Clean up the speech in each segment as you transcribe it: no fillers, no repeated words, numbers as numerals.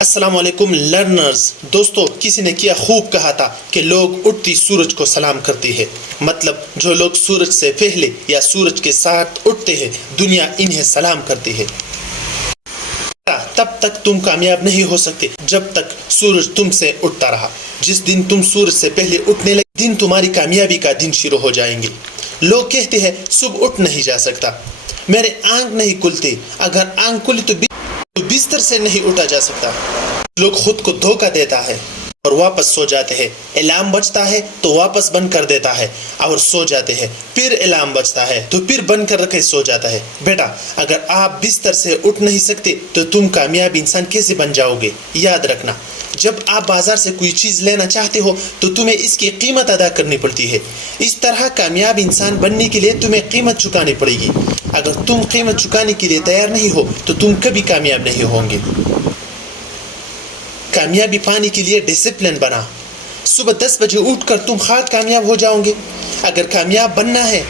السلام علیکم لرنرز دوستو، کسی نے کیا خوب کہا تھا کہ لوگ اٹھتی سورج کو سلام کرتی ہے. مطلب جو لوگ سورج سے پہلے یا سورج کے ساتھ اٹھتے ہیں دنیا انہیں سلام کرتی ہے. تب تک تم کامیاب نہیں ہو سکتے جب تک سورج تم سے اٹھتا رہا. جس دن تم سورج سے پہلے اٹھنے لگے دن تمہاری کامیابی کا دن شروع ہو جائیں گے. لوگ کہتے ہیں صبح اٹھ نہیں جا سکتا، میرے آنکھ نہیں کھلتے. اگر آنکھ کھلی تو بستر سے نہیں اٹھا جا سکتا. لوگ خود کو دھوکہ دیتا ہے اور واپس سو جاتے ہیں. الارم بجتا ہے تو واپس بند کر دیتا ہے اور سو جاتے ہیں. پھر الارم بجتا ہے تو پھر بند کر کے سو جاتا ہے. بیٹا، اگر آپ بستر سے اٹھ نہیں سکتے تو تم کامیاب انسان کیسے بن جاؤ گے؟ یاد رکھنا، جب آپ بازار سے کوئی چیز لینا چاہتے ہو تو تمہیں اس کی قیمت ادا کرنی پڑتی ہے. اس طرح کامیاب انسان بننے کے لیے تمہیں قیمت چکانی پڑے گی. اگر تم قیمت چکانے کے لیے تیار نہیں ہو تو تم کبھی کامیاب نہیں ہوں گے. کامیابی پانے کے لیے ڈسپلن بنا. صبح 10 بجے اٹھ کر تم خود کامیاب ہو جاؤ گے. اگر کامیاب بننا ہے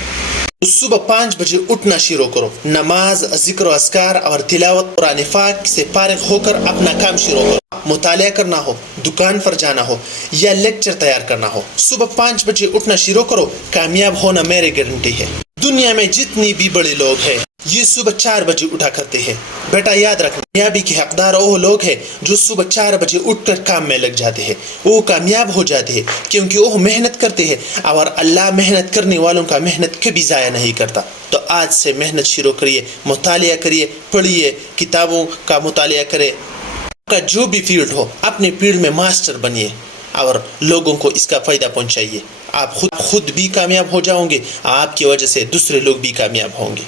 تو صبح 5 بجے اٹھنا شروع کرو. نماز، ذکر و اذکار اور تلاوت قرآن پاک سے فارغ ہو کر اپنا کام شروع کرو. مطالعہ کرنا ہو، دکان پر جانا ہو یا لیکچر تیار کرنا ہو، صبح 5 بجے اٹھنا شروع کرو. کامیاب ہونا میری گارنٹی ہے. دنیا میں جتنی بھی بڑے لوگ ہیں یہ صبح 4 بجے اٹھا کرتے ہیں. بیٹا یاد رکھنا، کامیابی کے حقدار وہ لوگ ہیں جو صبح 4 بجے اٹھ کر کام میں لگ جاتے ہیں. وہ کامیاب ہو جاتے ہیں کیونکہ وہ محنت کرتے ہیں اور اللہ محنت کرنے والوں کا محنت کبھی ضائع نہیں کرتا. تو آج سے محنت شروع کریے، مطالعہ کریے، پڑھیے، کتابوں کا مطالعہ کرے. کا جو بھی فیلڈ ہو اپنے فیلڈ میں ماسٹر بنیے اور لوگوں کو اس کا فائدہ پہنچائیے. آپ خود بھی کامیاب ہو جاؤ گے، آپ کی وجہ سے دوسرے لوگ بھی کامیاب ہوں گے.